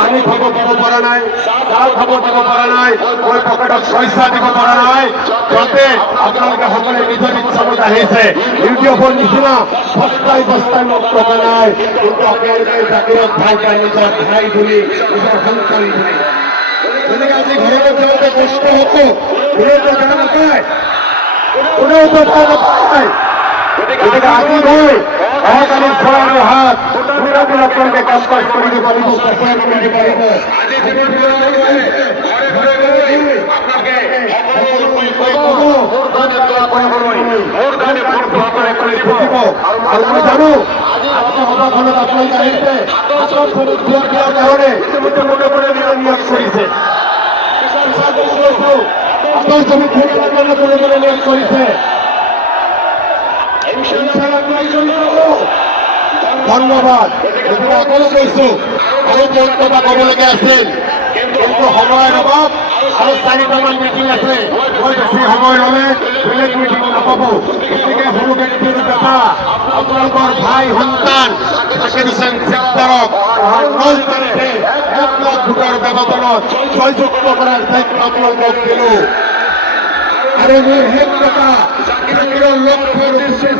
পানী খাব দিব পৰা নাই, চাউল খাব দিব পৰা নাই, ওই পকেটত পইচা দিব পৰা নাই, যাতে আপোনালোকে সকলে নিজৰ ইচ্ছামতে আহিছে। ইউটিউবৰ নিচিনা বস্তাই বস্তাই মোক টকা নাই, কিন্তু আপোনালোকে জাকিৰক ভাল পায়, নিজৰ ভাই বুলি, নিজৰ সন্তান বুলি। গতিকে আজি ঘৰলৈ যাওঁতে কষ্ট হ'ব, কোনেওতো বেয়া নাপায়, কোনেওতো বেয়া নাপায়। গতিকে আজি মই অহাকালি চৰাইৰ হাত গোটাবোৰ আপোনালোকে কাম কাজ কৰিব পাৰিব, প্ৰচাৰ কৰিব পাৰিব। আৰু মই জানো আজি সভাখনত আপোনালোকে আহিছে, হাতৰ চকুত ভোট দিয়াৰ কাৰণে নিয়োগ কৰিছে, হাতৰ চকুত ভোট দিয়াৰ কাৰণে কৰিবলৈ নিয়োগ কৰিছে। ধন্যবাদ। গতিকে আকৌ কৈছো, আৰু মন্তব্য ক'বলগীয়া আছিল, কিন্তু সময়ৰ অভাৱ, আৰু 4টামান মিটিং আছে, মই বেছি সময় হ'লে বেলেগ মিটিং নাপাব। গতিকে সৰু ব্যক্তিৰ কথা আপোনালোকৰ ভাই সন্তান জাকিৰ হুছেইন ছেক্টৰক 9 তাৰিখে 1 লাখ ভোটৰ ব্যৱধানত জয়যুক্ত কৰাৰ দায়িত্ব আপোনালোকক দিলো। আৰু মোৰ শেষ কথা, জাকিৰৰ লক্ষ্যৰ উদ্দেশ্যে